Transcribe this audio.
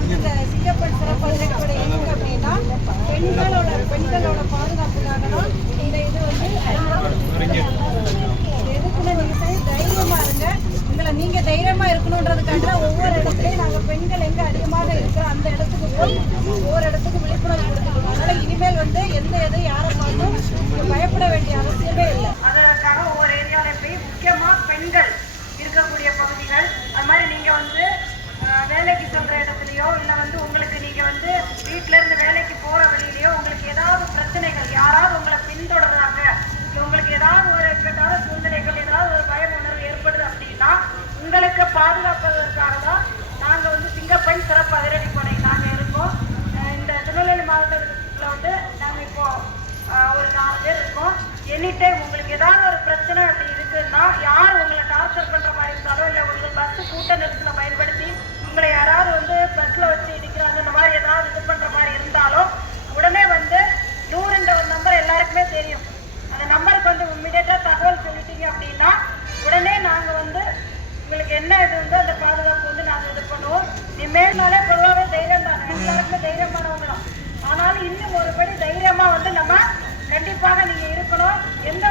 வந்து இந்த சிங்கப்பெண் சிறப்பு அதிரடிப்படை எதுக்கு அப்படின்னா பெண்களோட பாதுகாப்புக்காக தான் இந்த இது வந்து எதுக்குன்னு நீங்க தைரியமா இருங்க. நீங்க தைரியமா இருக்கணும்ன்றதுக்காக ஒவ்வொரு இடத்துலயும் நாங்க பெண்கள் எங்க அதிகமாக இருக்கிற அந்த இடத்துக்கு போய் ஒவ்வொரு இடத்துக்கு விழிப்புணர்வு கொடுத்துருக்கோம். அதனால இனிமேல் வந்து எந்த எது யாரை பார்த்தும் பயப்பட வேண்டிய அவசியமே இல்லை. அதற்காக ஒவ்வொரு ஏரியாவில போய் முக்கியமா பெண்கள் இருக்கக்கூடிய பகுதிகள், அது மாதிரி நீங்க வந்து வேலைக்கு சொல்ற இடத்துலயோ இல்ல வந்து உங்களுக்கு நீங்க வந்து வீட்டுல இருந்து வேலைக்கு போற வழியிலயோ உங்களுக்கு ஏதாவது பிரச்சனைகள், யாராவது உங்களை பின்தொடர்றாங்க, உங்களுக்கு ஏதாவது ஒரு இக்கட்டான சூழ்நிலைகள், ஏதாவது ஒரு பய உணர்வு ஏற்படுது அப்படின்னா உங்களுக்கு பாதுகாப்பதற்காக தான் நாங்க வந்து சிங்கப்பெண் சிறப்பு அதிரடிப்படை நாங்க இருக்கோம். இந்த திருநெல்வேலி மாவட்டத்துல வந்து நாங்க இப்போ ஒரு 4 பேர் இருக்கோம். எனி டைம் உங்களுக்கு ஏதாவது ஒரு பிரச்சனை அப்படி இருக்குன்னா, யார் உங்களை டார்ச்சர் பண்ற மாதிரி இருந்தாலும் இல்ல உங்களுக்கு பஸ் கூட்ட நெரிசலை பயன்படுத்தி உங்களை யாராவது வந்து பஸ்ல வச்சு இடிக்கிறாங்க, இந்த மாதிரி ஏதாவது இது பண்ற மாதிரி இருந்தாலும் உடனே வந்து 100ன்ற ஒரு நம்பர் எல்லாருக்குமே தெரியும். அந்த நம்பருக்கு வந்து இம்மிடியேட்டா தகவல் சொல்லிட்டீங்க அப்படின்னா உடனே நாங்க வந்து உங்களுக்கு என்ன இது வந்து அந்த பாதுகாப்பு வந்து நாங்க இது பண்ணுவோம். இனிமேல்னாலே பொதுவாகவே தைரியம் தானே, எல்லாருக்குமே தைரியமானவங்க தான். ஆனாலும் இன்னும் ஒருபடி தைரியமா வந்து நம்ம கண்டிப்பாக நீங்க இருக்கணும். எந்த